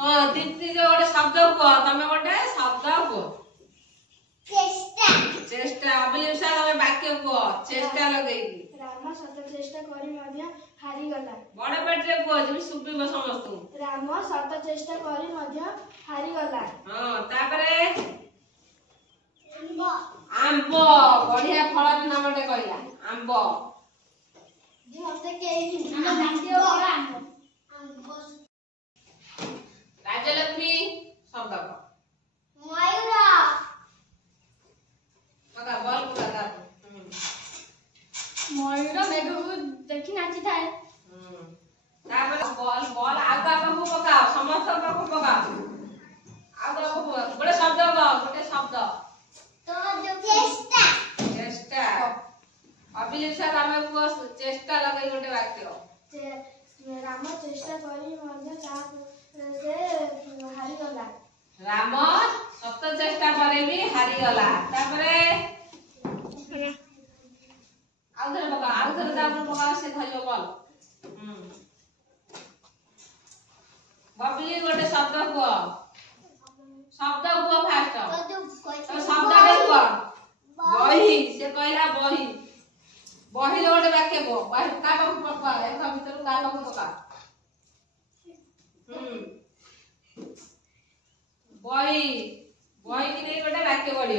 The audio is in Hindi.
हां दीप्ति जो गोटे शब्द को तमे गोटे शब्द को चेष्टा चेष्टा अभिलिप्सा तमे वाक्य को चेष्टा लगेगी राम सत चेष्टा करी मध्य हारी गला बड़े पेटरे को जे सुबिबो समस्त राम सत चेष्टा करी मध्य हारी गला हां तापरे आंबो आंबो बढ़िया फल नामटे कहला आंबो जी हमसे केही जानते हो आंबो आंबो राजलक्ष्मी शब्द को मयूर पका बॉल को लगा मयूर मेघ को देखि नाची थाए तापर बॉल बॉल आगा को पकाओ समस्त को पकाओ आगा को बड़े शब्द को गोटे शब्द तो चेष्टा चेष्टा अभिलिप्सा राम को चेष्टा लगे गोटे वाक्य राम चेष्टा करी मध्य से हारी गला राम सत चेष्टा करे भी हारी गला तापरे आउ थरे दाबन पका से धरियो बॉल बबली गोटे शब्द को फास्ट तो शब्द देखो बही से कहला बही बही गोटे वाक्य को बही का पका एक भीतर का पका बही बही कि नहीं गोटे वाक्य बढ़िया